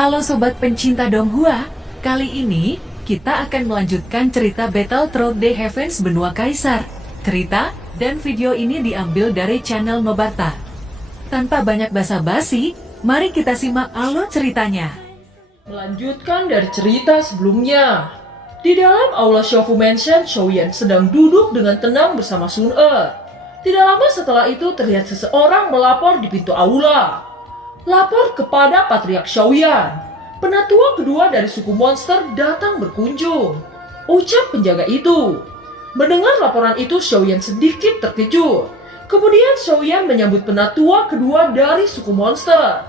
Halo sobat pencinta Donghua, kali ini kita akan melanjutkan cerita Battle Through the Heavens Benua Kaisar. Cerita dan video ini diambil dari channel Nobarta. Tanpa banyak basa-basi, mari kita simak alur ceritanya. Melanjutkan dari cerita sebelumnya. Di dalam aula Xiaofu Mansion, Xiaoyan sedang duduk dengan tenang bersama Sun E. Tidak lama setelah itu terlihat seseorang melapor di pintu aula. Lapor kepada Patriark Xiaoyan. Penatua kedua dari suku monster datang berkunjung. Ucap penjaga itu. Mendengar laporan itu, Xiaoyan sedikit terkejut. Kemudian Xiaoyan menyambut penatua kedua dari suku monster.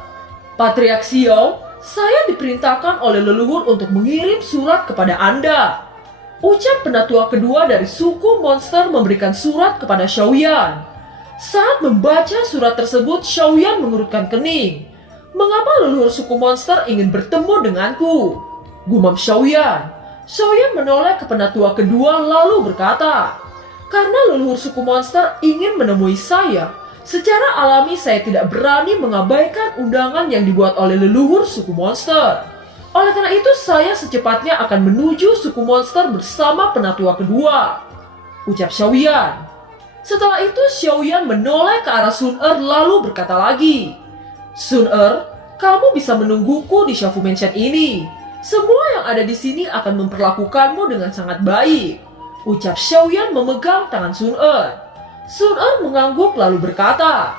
Patriark Xiao, saya diperintahkan oleh leluhur untuk mengirim surat kepada Anda. Ucap penatua kedua dari suku monster memberikan surat kepada Xiaoyan. Saat membaca surat tersebut, Xiaoyan mengerutkan kening. Mengapa leluhur suku monster ingin bertemu denganku? Gumam Xiaoyan. Xiaoyan menoleh ke penatua kedua lalu berkata, karena leluhur suku monster ingin menemui saya, secara alami saya tidak berani mengabaikan undangan yang dibuat oleh leluhur suku monster. Oleh karena itu saya secepatnya akan menuju suku monster bersama penatua kedua. Ucap Xiaoyan. Setelah itu Xiaoyan menoleh ke arah Sun Er lalu berkata lagi, Sun Er, kamu bisa menungguku di Xiaofu Mansion ini. Semua yang ada di sini akan memperlakukanmu dengan sangat baik. Ucap Xiaoyan memegang tangan Sun Er. Sun Er mengangguk lalu berkata,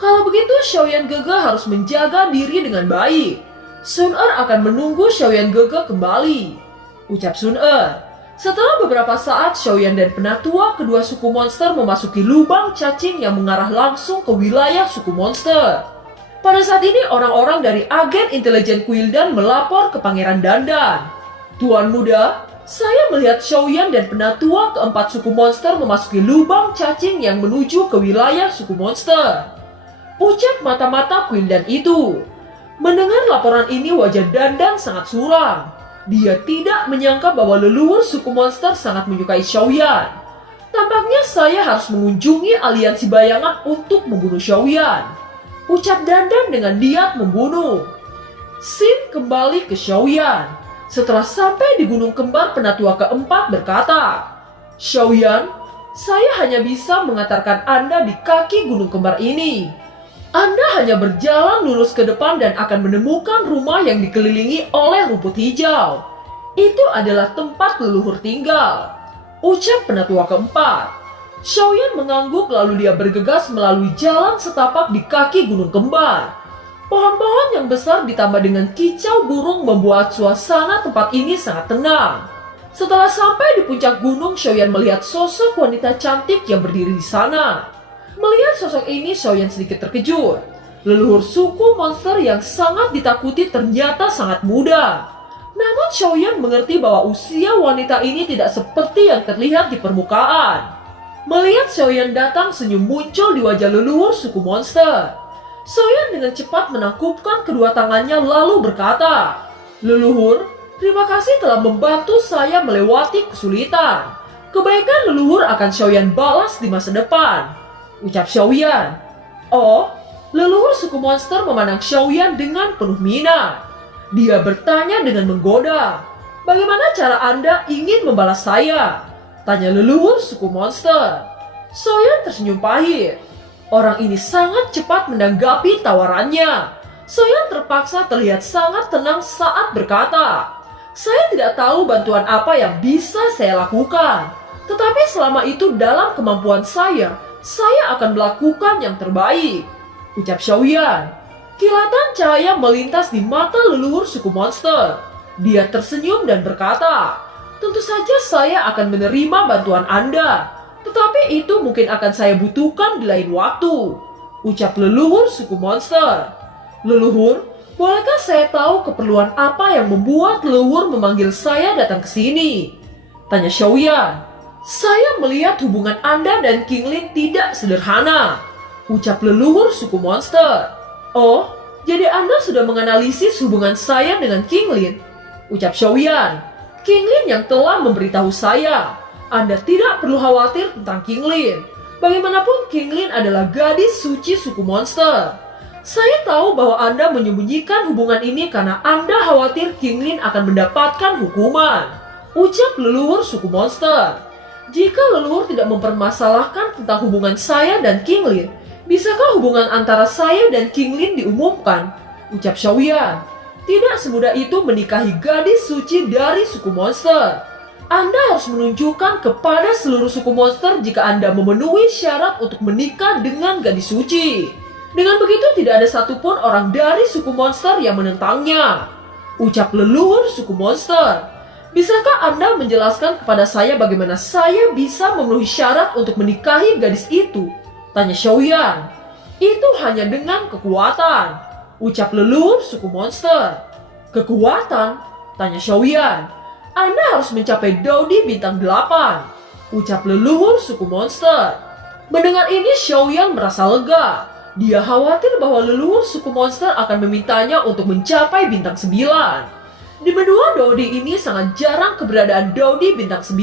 kalau begitu Xiaoyan Gege harus menjaga diri dengan baik. Sun Er akan menunggu Xiaoyan Gege kembali. Ucap Sun Er. Setelah beberapa saat, Xiaoyan dan penatua kedua suku monster memasuki lubang cacing yang mengarah langsung ke wilayah suku monster. Pada saat ini, orang-orang dari agen intelijen Quildan melapor ke Pangeran Dandan. Tuan muda, saya melihat Xiaoyan dan penatua keempat suku monster memasuki lubang cacing yang menuju ke wilayah suku monster. Ucap mata-mata Quildan itu. Mendengar laporan ini, wajah Dandan sangat suram. Dia tidak menyangka bahwa leluhur suku monster sangat menyukai Xiaoyan. Tampaknya saya harus mengunjungi aliansi bayangan untuk membunuh Xiaoyan. Ucap Dandan dengan niat membunuh. Xin kembali ke Xiaoyan. Setelah sampai di gunung kembar, penatua keempat berkata, Xiaoyan, saya hanya bisa mengantarkan Anda di kaki gunung kembar ini. Anda hanya berjalan lurus ke depan dan akan menemukan rumah yang dikelilingi oleh rumput hijau. Itu adalah tempat leluhur tinggal. Ucap penatua keempat. Xiaoyan mengangguk lalu dia bergegas melalui jalan setapak di kaki gunung kembar. Pohon-pohon yang besar ditambah dengan kicau burung membuat suasana tempat ini sangat tenang. Setelah sampai di puncak gunung, Xiaoyan melihat sosok wanita cantik yang berdiri di sana. Melihat sosok ini, Xiaoyan sedikit terkejut. Leluhur suku monster yang sangat ditakuti ternyata sangat muda. Namun Xiaoyan mengerti bahwa usia wanita ini tidak seperti yang terlihat di permukaan. Melihat Xiaoyan datang, senyum muncul di wajah leluhur suku monster. Xiaoyan dengan cepat menangkupkan kedua tangannya lalu berkata, Leluhur, terima kasih telah membantu saya melewati kesulitan. Kebaikan leluhur akan Xiaoyan balas di masa depan. Ucap Xiaoyan. Oh, leluhur suku monster memandang Xiaoyan dengan penuh minat. Dia bertanya dengan menggoda. Bagaimana cara Anda ingin membalas saya? Tanya leluhur suku monster. Xiaoyan tersenyum pahit. Orang ini sangat cepat menanggapi tawarannya. Xiaoyan terpaksa terlihat sangat tenang saat berkata, saya tidak tahu bantuan apa yang bisa saya lakukan. Tetapi selama itu dalam kemampuan saya akan melakukan yang terbaik. Ucap Xiaoyan. Kilatan cahaya melintas di mata leluhur suku monster. Dia tersenyum dan berkata, tentu saja saya akan menerima bantuan Anda. Tetapi itu mungkin akan saya butuhkan di lain waktu. Ucap leluhur suku monster. Leluhur, bolehkah saya tahu keperluan apa yang membuat leluhur memanggil saya datang ke sini? Tanya Xiaoyan. Saya melihat hubungan Anda dan King Lin tidak sederhana. Ucap leluhur suku monster. Oh, jadi Anda sudah menganalisis hubungan saya dengan King Lin? Ucap Xiaoyan. King Lin yang telah memberitahu saya. Anda tidak perlu khawatir tentang King Lin. Bagaimanapun King Lin adalah gadis suci suku monster. Saya tahu bahwa Anda menyembunyikan hubungan ini karena Anda khawatir King Lin akan mendapatkan hukuman, ucap leluhur suku monster. Jika leluhur tidak mempermasalahkan tentang hubungan saya dan King Lin, bisakah hubungan antara saya dan King Lin diumumkan? Ucap Xiaoyan. Tidak semudah itu menikahi gadis suci dari suku monster. Anda harus menunjukkan kepada seluruh suku monster jika Anda memenuhi syarat untuk menikah dengan gadis suci. Dengan begitu tidak ada satupun orang dari suku monster yang menentangnya. Ucap leluhur suku monster. Bisakah Anda menjelaskan kepada saya bagaimana saya bisa memenuhi syarat untuk menikahi gadis itu? Tanya Xiaoyan. Itu hanya dengan kekuatan, ucap leluhur suku monster. Kekuatan? Tanya Xiaoyan. Anda harus mencapai Dodi bintang 8, ucap leluhur suku monster. Mendengar ini Xiaoyan merasa lega. Dia khawatir bahwa leluhur suku monster akan memintanya untuk mencapai bintang 9. Di benua Dodi ini sangat jarang keberadaan Dodi bintang 9.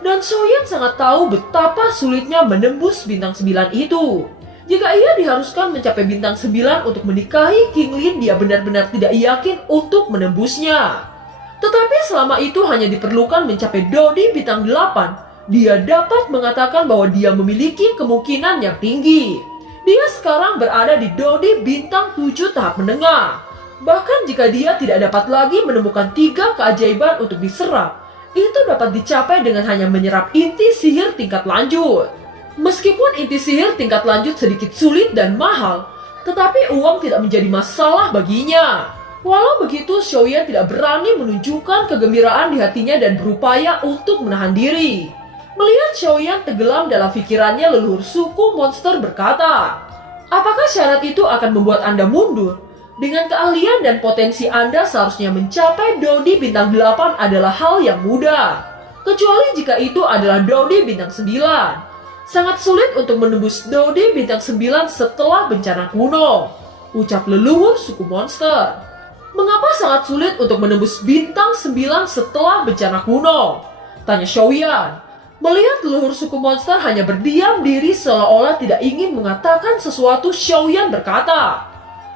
Dan Xiaoyan sangat tahu betapa sulitnya menembus bintang 9 itu. Jika ia diharuskan mencapai bintang 9 untuk menikahi King Lin, dia benar-benar tidak yakin untuk menembusnya. Tetapi selama itu hanya diperlukan mencapai Dodi bintang 8, dia dapat mengatakan bahwa dia memiliki kemungkinan yang tinggi. Dia sekarang berada di Dodi bintang 7 tahap menengah. Bahkan jika dia tidak dapat lagi menemukan 3 keajaiban untuk diserap, itu dapat dicapai dengan hanya menyerap inti sihir tingkat lanjut. Meskipun inti sihir tingkat lanjut sedikit sulit dan mahal, tetapi uang tidak menjadi masalah baginya. Walau begitu, Xiaoyan tidak berani menunjukkan kegembiraan di hatinya dan berupaya untuk menahan diri. Melihat Xiaoyan tenggelam dalam pikirannya, leluhur suku monster berkata, "Apakah syarat itu akan membuat Anda mundur? Dengan keahlian dan potensi Anda seharusnya mencapai Dodi bintang 8 adalah hal yang mudah. Kecuali jika itu adalah Dodi bintang 9. Sangat sulit untuk menembus Dodi bintang 9 setelah bencana kuno," ucap leluhur suku monster. "Mengapa sangat sulit untuk menembus bintang 9 setelah bencana kuno?" tanya Xiaoyan. Melihat leluhur suku monster hanya berdiam diri seolah-olah tidak ingin mengatakan sesuatu, Xiaoyan berkata,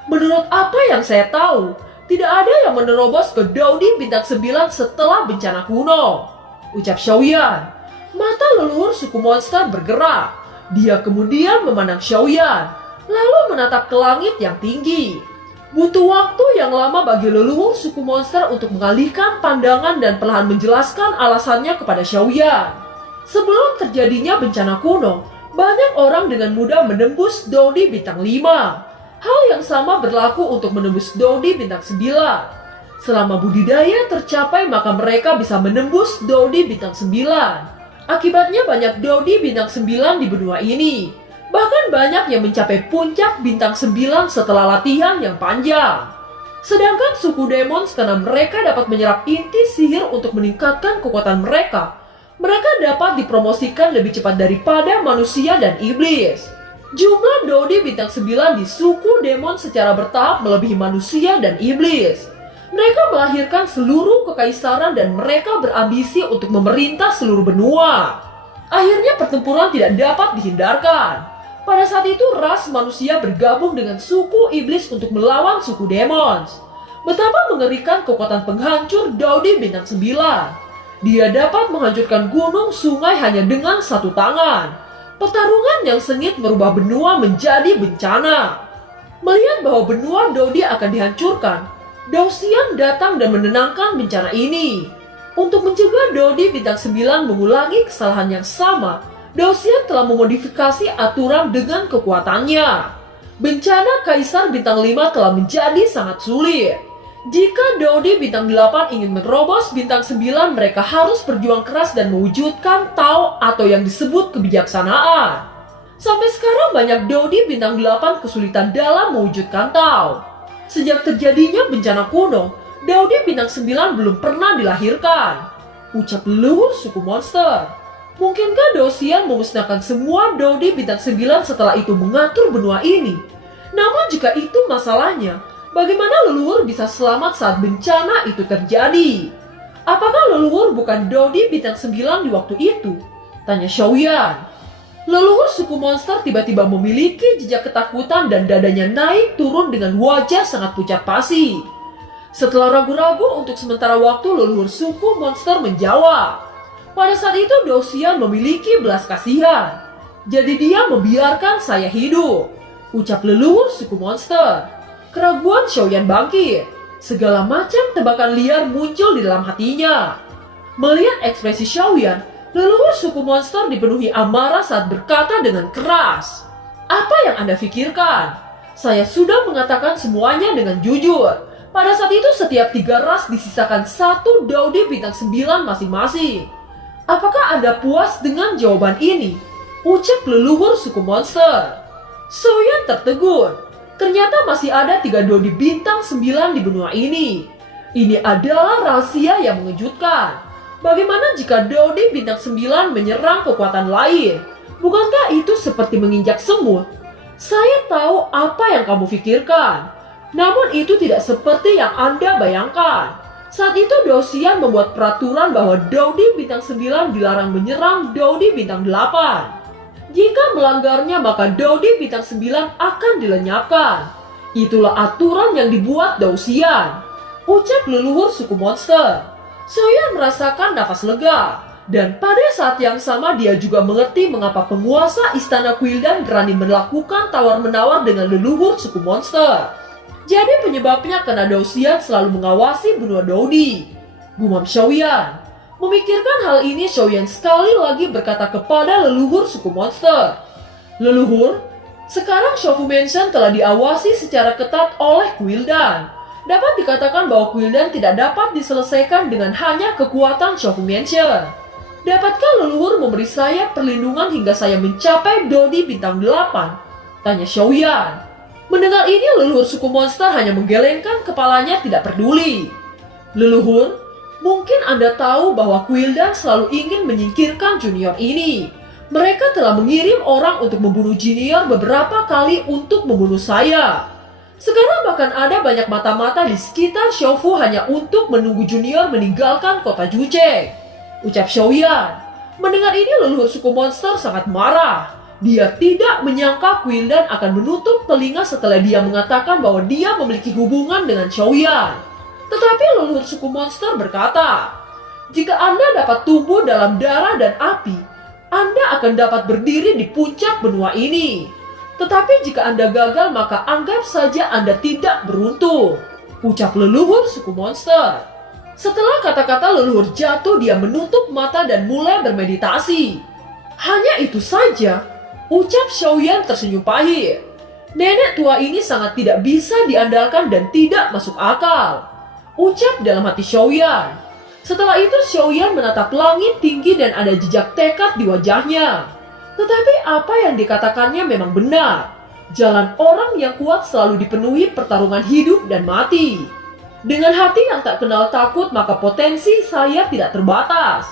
"Menurut apa yang saya tahu, tidak ada yang menerobos ke Dodi bintang 9 setelah bencana kuno," ucap Xiaoyan. Mata leluhur suku monster bergerak. Dia kemudian memandang Xiaoyan, lalu menatap ke langit yang tinggi. Butuh waktu yang lama bagi leluhur suku monster untuk mengalihkan pandangan dan perlahan menjelaskan alasannya kepada Xiaoyan. Sebelum terjadinya bencana kuno, banyak orang dengan mudah menembus Dodi bintang 5. Hal yang sama berlaku untuk menembus Dodi bintang 9. Selama budidaya tercapai, maka mereka bisa menembus Dodi bintang 9. Akibatnya banyak Dodi bintang 9 di benua ini. Bahkan banyak yang mencapai puncak bintang 9 setelah latihan yang panjang. Sedangkan suku demons, karena mereka dapat menyerap inti sihir untuk meningkatkan kekuatan mereka, mereka dapat dipromosikan lebih cepat daripada manusia dan iblis. Jumlah Dodi bintang 9 di suku demon secara bertahap melebihi manusia dan iblis. Mereka melahirkan seluruh kekaisaran dan mereka berambisi untuk memerintah seluruh benua. Akhirnya pertempuran tidak dapat dihindarkan. Pada saat itu ras manusia bergabung dengan suku iblis untuk melawan suku demons. Betapa mengerikan kekuatan penghancur Dodi bintang 9. Dia dapat menghancurkan gunung sungai hanya dengan satu tangan. Pertarungan yang sengit merubah benua menjadi bencana. Melihat bahwa benua Dodi akan dihancurkan, Dao Xian datang dan menenangkan bencana ini. Untuk mencegah Dodi bintang 9 mengulangi kesalahan yang sama, Dao Xian telah memodifikasi aturan dengan kekuatannya. Bencana Kaisar bintang 5 telah menjadi sangat sulit. Jika Dodi bintang 8 ingin menerobos bintang 9, mereka harus berjuang keras dan mewujudkan Tao atau yang disebut kebijaksanaan. Sampai sekarang banyak Dodi bintang 8 kesulitan dalam mewujudkan Tao. Sejak terjadinya bencana kuno, Dodi bintang 9 belum pernah dilahirkan, ucap leluhur suku monster. Mungkinkah Dao Xian memusnahkan semua Dodi bintang 9 setelah itu mengatur benua ini? Namun jika itu masalahnya, bagaimana leluhur bisa selamat saat bencana itu terjadi? Apakah leluhur bukan Dodi bintang 9 di waktu itu? Tanya Xiaoyan. Leluhur suku monster tiba-tiba memiliki jejak ketakutan dan dadanya naik turun dengan wajah sangat pucat pasi. Setelah ragu-ragu untuk sementara waktu, leluhur suku monster menjawab. Pada saat itu Dosian memiliki belas kasihan. Jadi dia membiarkan saya hidup, ucap leluhur suku monster. Keraguan Xiaoyan bangkit. Segala macam tebakan liar muncul di dalam hatinya. Melihat ekspresi Xiaoyan, leluhur suku monster dipenuhi amarah saat berkata dengan keras. Apa yang Anda pikirkan? Saya sudah mengatakan semuanya dengan jujur. Pada saat itu setiap 3 ras disisakan 1 Daudi bintang 9 masing-masing. Apakah Anda puas dengan jawaban ini? Ucap leluhur suku monster. Xiaoyan tertegun. Ternyata masih ada 3 Daudi bintang 9 di benua ini. Ini adalah rahasia yang mengejutkan. Bagaimana jika Daudi bintang 9 menyerang kekuatan lain? Bukankah itu seperti menginjak semut? Saya tahu apa yang kamu pikirkan. Namun itu tidak seperti yang Anda bayangkan. Saat itu Dosian membuat peraturan bahwa Daudi bintang 9 dilarang menyerang Daudi bintang 8. Jika melanggarnya maka Daudi bintang 9 akan dilenyapkan. Itulah aturan yang dibuat Dosian, ucap leluhur suku monster. Xiaoyan merasakan nafas lega. Dan pada saat yang sama dia juga mengerti mengapa penguasa istana Quildan berani melakukan tawar-menawar dengan leluhur suku monster. Jadi penyebabnya karena Dosian selalu mengawasi benua Daudi, gumam Xiaoyan. Memikirkan hal ini, Xiaoyan sekali lagi berkata kepada leluhur suku monster. Leluhur, sekarang Xiaofu Mansion telah diawasi secara ketat oleh Quildan. Dapat dikatakan bahwa Quildan tidak dapat diselesaikan dengan hanya kekuatan Xiaofu Mansion. Dapatkah leluhur memberi saya perlindungan hingga saya mencapai Daudi bintang 8? Tanya Xiaoyan. Mendengar ini, leluhur suku monster hanya menggelengkan kepalanya tidak peduli. Leluhur, mungkin Anda tahu bahwa Quildan selalu ingin menyingkirkan junior ini. Mereka telah mengirim orang untuk membunuh junior beberapa kali untuk membunuh saya. Sekarang bahkan ada banyak mata-mata di sekitar Xiaofu hanya untuk menunggu junior meninggalkan kota Juche, ucap Xiaoyan. Mendengar ini, leluhur suku monster sangat marah. Dia tidak menyangka Quildan akan menutup telinga setelah dia mengatakan bahwa dia memiliki hubungan dengan Xiaoyan. Tetapi leluhur suku monster berkata, jika Anda dapat tumbuh dalam darah dan api, Anda akan dapat berdiri di puncak benua ini. Tetapi jika Anda gagal, maka anggap saja Anda tidak beruntung, ucap leluhur suku monster. Setelah kata-kata leluhur jatuh, dia menutup mata dan mulai bermeditasi. Hanya itu saja, ucap Xiaoyan tersenyum pahit. Nenek tua ini sangat tidak bisa diandalkan dan tidak masuk akal, ucap dalam hati Xiaoyan. Setelah itu Xiaoyan menatap langit tinggi dan ada jejak tekad di wajahnya. Tetapi apa yang dikatakannya memang benar. Jalan orang yang kuat selalu dipenuhi pertarungan hidup dan mati. Dengan hati yang tak kenal takut, maka potensi saya tidak terbatas,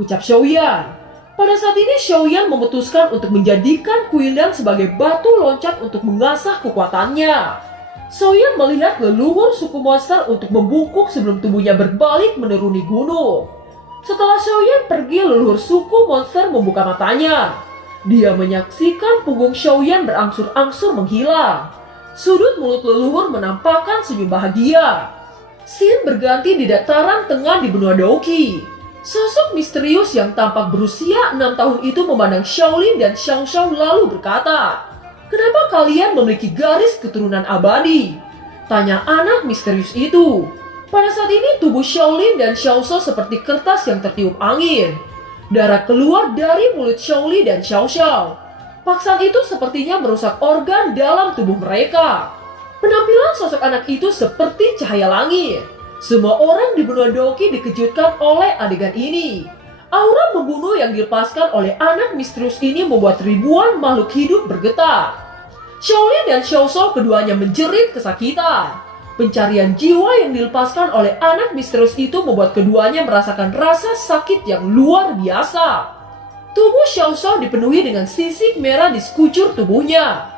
ucap Xiaoyan. Pada saat ini Xiaoyan memutuskan untuk menjadikan Quildan sebagai batu loncat untuk mengasah kekuatannya. Xiaoyan melihat leluhur suku monster untuk membungkuk sebelum tubuhnya berbalik menuruni gunung. Setelah Xiaoyan pergi, leluhur suku monster membuka matanya. Dia menyaksikan punggung Xiaoyan berangsur-angsur menghilang. Sudut mulut leluhur menampakkan senyum bahagia. Scene berganti di dataran tengah di benua Daoqi. Sosok misterius yang tampak berusia 6 tahun itu memandang Xiaolin dan Xiao lalu berkata, "Kenapa kalian memiliki garis keturunan abadi?" Tanya anak misterius itu. Pada saat ini tubuh Xiaolin dan Xiao seperti kertas yang tertiup angin. Darah keluar dari mulut Xiaolin dan Xiao. Paksaan itu sepertinya merusak organ dalam tubuh mereka. Penampilan sosok anak itu seperti cahaya langit. Semua orang di benua Daoqi dikejutkan oleh adegan ini. Aura membunuh yang dilepaskan oleh anak misterius ini membuat ribuan makhluk hidup bergetar. Xiaolin dan Xiao keduanya menjerit kesakitan. Pencarian jiwa yang dilepaskan oleh anak misterius itu membuat keduanya merasakan rasa sakit yang luar biasa. Tubuh Xiao dipenuhi dengan sisik merah di sekujur tubuhnya.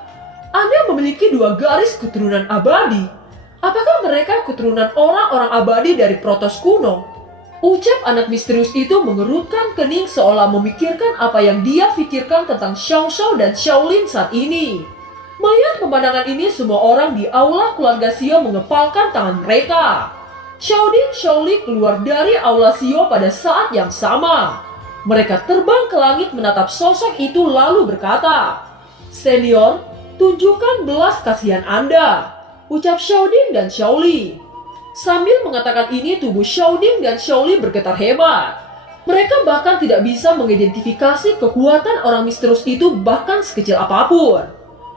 Anda memiliki 2 garis keturunan abadi. Apakah mereka keturunan orang-orang abadi dari Protos kuno? Ucap anak misterius itu mengerutkan kening seolah memikirkan apa yang dia pikirkan tentang Xiao Xiao dan Xiaolin saat ini. Melihat pemandangan ini, semua orang di aula keluarga Xio mengepalkan tangan mereka. Xiaoding Xiaoli keluar dari aula Xio pada saat yang sama. Mereka terbang ke langit menatap sosok itu lalu berkata, "Senior, tunjukkan belas kasihan Anda," ucap Xiaoding dan Xiaoli. Sambil mengatakan ini, tubuh Xiaoding dan Xiaoli bergetar hebat. Mereka bahkan tidak bisa mengidentifikasi kekuatan orang misterius itu bahkan sekecil apapun.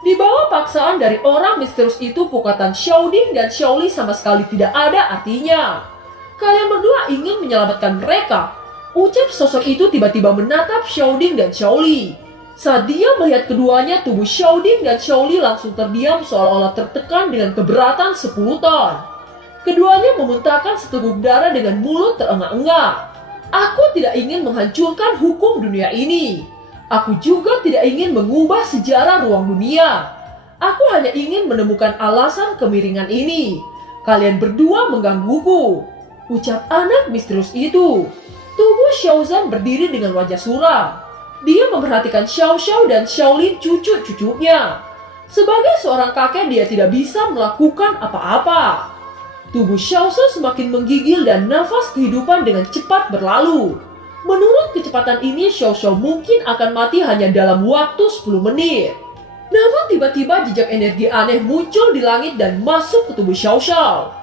Di bawah paksaan dari orang misterius itu, kekuatan Xiaoding dan Xiaoli sama sekali tidak ada artinya. "Kalian berdua ingin menyelamatkan mereka," ucap sosok itu tiba-tiba menatap Xiaoding dan Xiaoli. Saat dia melihat keduanya, tubuh Xiaoding dan Xiaoli langsung terdiam seolah-olah tertekan dengan keberatan 10 ton. Keduanya memuntahkan seteguk darah dengan mulut terengah-engah. "Aku tidak ingin menghancurkan hukum dunia ini. Aku juga tidak ingin mengubah sejarah ruang dunia. Aku hanya ingin menemukan alasan kemiringan ini. Kalian berdua menggangguku," ucap anak misterius itu. Tubuh Xiaozan berdiri dengan wajah suram. Dia memperhatikan Xiao Xiao dan Xiaolin, cucu-cucunya. Sebagai seorang kakek, dia tidak bisa melakukan apa-apa. Tubuh Xiao Xiao semakin menggigil dan nafas kehidupan dengan cepat berlalu. Menurut kecepatan ini, Xiao Xiao mungkin akan mati hanya dalam waktu 10 menit. Namun tiba-tiba jejak energi aneh muncul di langit dan masuk ke tubuh Xiao Xiao.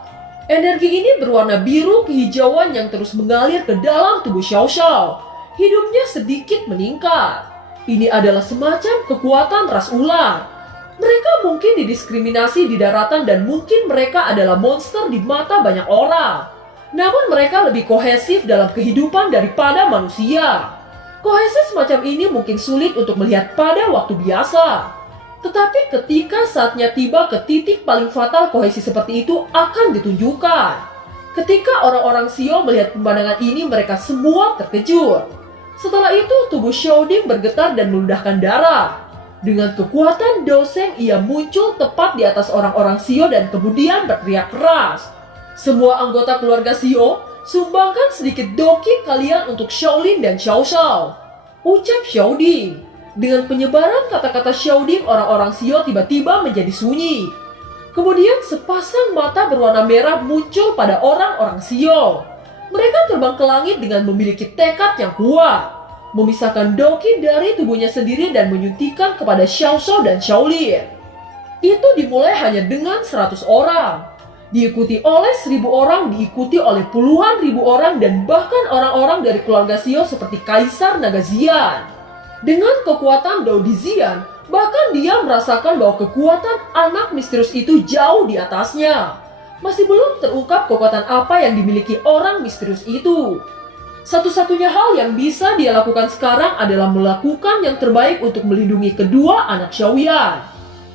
Energi ini berwarna biru kehijauan yang terus mengalir ke dalam tubuh Xiao Xiao. Hidungnya sedikit meningkat. Ini adalah semacam kekuatan ras ular. Mereka mungkin didiskriminasi di daratan dan mungkin mereka adalah monster di mata banyak orang. Namun mereka lebih kohesif dalam kehidupan daripada manusia. Kohesi semacam ini mungkin sulit untuk melihat pada waktu biasa. Tetapi ketika saatnya tiba ke titik paling fatal, kohesi seperti itu akan ditunjukkan. Ketika orang-orang Xio melihat pemandangan ini, mereka semua terkejut. Setelah itu tubuh Xiaoding bergetar dan meludahkan darah. Dengan kekuatan doseng, ia muncul tepat di atas orang-orang Xio dan kemudian berteriak keras, "Semua anggota keluarga Xio, sumbangkan sedikit doki kalian untuk Xiaolin dan Xiao Xiao," ucap Xiaoding. Dengan penyebaran kata-kata Xiaoding, orang-orang Xio tiba-tiba menjadi sunyi. Kemudian sepasang mata berwarna merah muncul pada orang-orang Xio. Mereka terbang ke langit dengan memiliki tekad yang kuat, memisahkan doki dari tubuhnya sendiri dan menyuntikkan kepada Xiao Xiao dan Xiaolin. Itu dimulai hanya dengan 100 orang. Diikuti oleh 1000 orang, diikuti oleh puluhan ribu orang, dan bahkan orang-orang dari keluarga Xio seperti Kaisar Naga Xian. Dengan kekuatan Dao Di Xian, bahkan dia merasakan bahwa kekuatan anak misterius itu jauh di atasnya. Masih belum terungkap kekuatan apa yang dimiliki orang misterius itu. Satu-satunya hal yang bisa dia lakukan sekarang adalah melakukan yang terbaik untuk melindungi kedua anak Xiaoyan.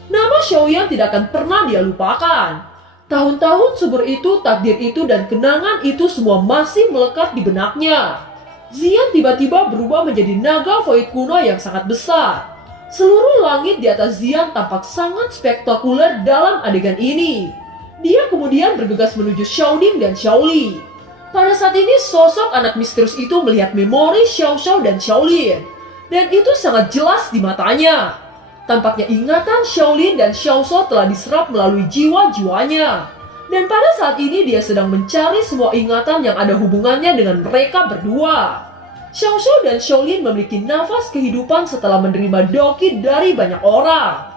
Nama Xiaoyan tidak akan pernah dia lupakan. Tahun-tahun subur itu, takdir itu, dan kenangan itu semua masih melekat di benaknya. Xian tiba-tiba berubah menjadi naga void kuno yang sangat besar. Seluruh langit di atas Xian tampak sangat spektakuler dalam adegan ini. Dia kemudian bergegas menuju Xiaoding dan Xiaoli. Pada saat ini, sosok anak misterius itu melihat memori Xiao Xiao dan Xiaolin. Dan itu sangat jelas di matanya. Tampaknya ingatan Xiaolin dan Xiao Xiao telah diserap melalui jiwa-jiwanya. Dan pada saat ini dia sedang mencari semua ingatan yang ada hubungannya dengan mereka berdua. Xiao Xiao dan Xiaolin memiliki nafas kehidupan setelah menerima doki dari banyak orang.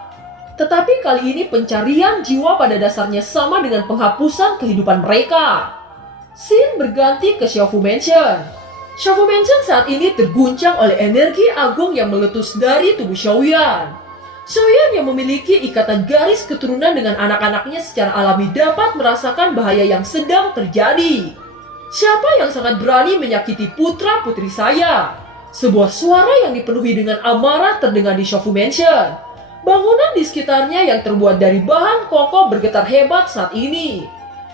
Tetapi kali ini pencarian jiwa pada dasarnya sama dengan penghapusan kehidupan mereka. Scene berganti ke Xiaofu Mansion. Xiaofu Mansion saat ini terguncang oleh energi agung yang meletus dari tubuh Xiaoyan. Xiaoyan yang memiliki ikatan garis keturunan dengan anak-anaknya secara alami dapat merasakan bahaya yang sedang terjadi. "Siapa yang sangat berani menyakiti putra-putri saya?" Sebuah suara yang dipenuhi dengan amarah terdengar di Xiaofu Mansion. Bangunan di sekitarnya yang terbuat dari bahan kokoh bergetar hebat saat ini.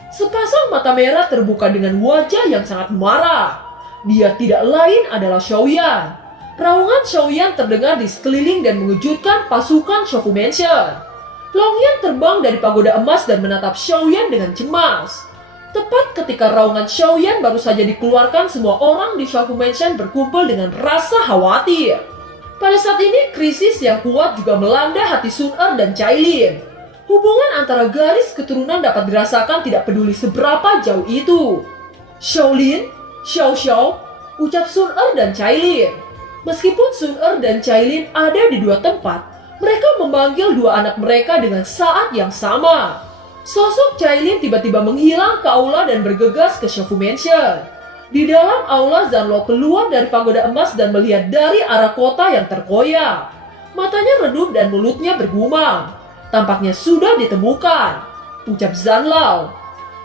Sepasang mata merah terbuka dengan wajah yang sangat marah. Dia tidak lain adalah Xiaoyan. Raungan Xiaoyan terdengar di sekeliling dan mengejutkan pasukan Xiaofu Mansion. Longyan terbang dari pagoda emas dan menatap Xiaoyan dengan cemas. Tepat ketika raungan Xiaoyan baru saja dikeluarkan, semua orang di Xiaofu Mansion berkumpul dengan rasa khawatir. Pada saat ini, krisis yang kuat juga melanda hati Sun Er dan Cailin. Hubungan antara garis keturunan dapat dirasakan tidak peduli seberapa jauh itu. Xiaolin, Xiao Xiao, ucap Sun Er dan Cailin. Meskipun Sun Er dan Cailin ada di dua tempat, mereka memanggil dua anak mereka dengan saat yang sama. Sosok Cailin tiba-tiba menghilang ke aula dan bergegas ke Xiaofu Mansion. Di dalam aula, Zanlo keluar dari pagoda emas dan melihat dari arah kota yang terkoyak. Matanya redup dan mulutnya bergumam. Tampaknya sudah ditemukan, ucap Zanlao.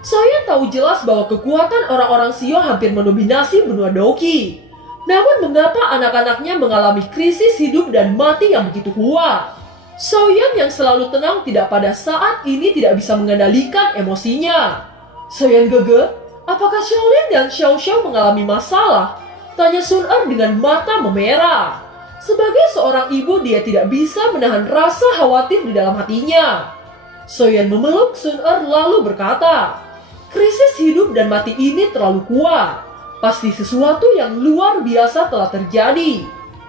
Saya tahu jelas bahwa kekuatan orang-orang Xio hampir mendominasi benua Doki. Namun mengapa anak-anaknya mengalami krisis hidup dan mati yang begitu kuat? Xiaoyan yang selalu tenang tidak pada saat ini tidak bisa mengendalikan emosinya. Xiaoyan gege, apakah Xiaolin dan Xiao Xiao mengalami masalah? Tanya Sun Er dengan mata memerah. Sebagai seorang ibu, dia tidak bisa menahan rasa khawatir di dalam hatinya. Xiaoyan memeluk Sun Er lalu berkata, krisis hidup dan mati ini terlalu kuat. Pasti sesuatu yang luar biasa telah terjadi,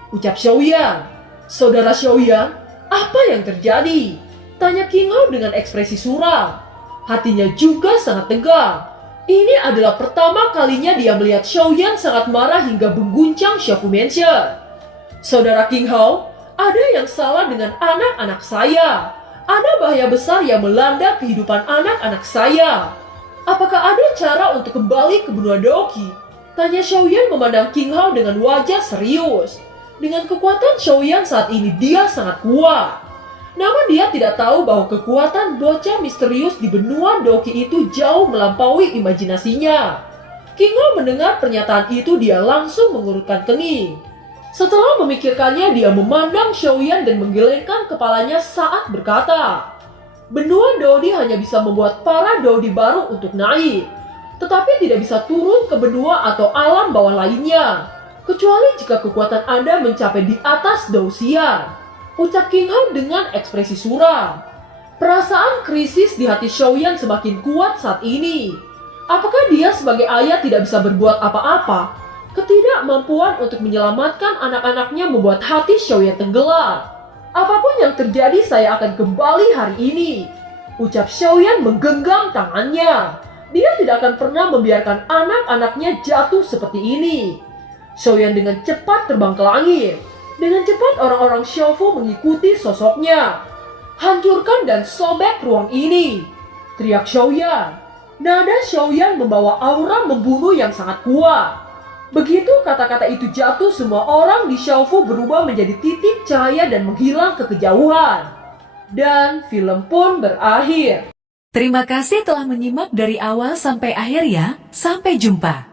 ucap Xiaoyan. Saudara Xiaoyan, apa yang terjadi? Tanya King Hao dengan ekspresi suram. Hatinya juga sangat tegang. Ini adalah pertama kalinya dia melihat Xiaoyan sangat marah hingga mengguncang Xiaofu Mansion. Saudara King Hao, ada yang salah dengan anak-anak saya. Ada bahaya besar yang melanda kehidupan anak-anak saya. Apakah ada cara untuk kembali ke benua Doki? Tanya Xiaoyan memandang King Hao dengan wajah serius. Dengan kekuatan Xiaoyan saat ini dia sangat kuat. Namun dia tidak tahu bahwa kekuatan bocah misterius di benua Doki itu jauh melampaui imajinasinya. King Hao mendengar pernyataan itu, dia langsung mengurutkan kening. Setelah memikirkannya, dia memandang Xiaoyan dan menggelengkan kepalanya saat berkata, benua Dodi hanya bisa membuat para Dodi baru untuk naik, tetapi tidak bisa turun ke benua atau alam bawah lainnya. Kecuali jika kekuatan Anda mencapai di atas Douxian, ucap King Hao dengan ekspresi suram. Perasaan krisis di hati Xiaoyan semakin kuat saat ini. Apakah dia sebagai ayah tidak bisa berbuat apa-apa? Ketidakmampuan untuk menyelamatkan anak-anaknya membuat hati Xiaoyan tenggelam. Apapun yang terjadi, saya akan kembali hari ini, ucap Xiaoyan menggenggam tangannya. Dia tidak akan pernah membiarkan anak-anaknya jatuh seperti ini. Xiaoyan dengan cepat terbang ke langit. Dengan cepat orang-orang Xiaofu mengikuti sosoknya. Hancurkan dan sobek ruang ini, teriak Xiaoyan. Nada Xiaoyan membawa aura membunuh yang sangat kuat. Begitu kata-kata itu jatuh, semua orang di Xiaofu berubah menjadi titik cahaya dan menghilang ke kejauhan. Dan film pun berakhir. Terima kasih telah menyimak dari awal sampai akhir ya. Sampai jumpa.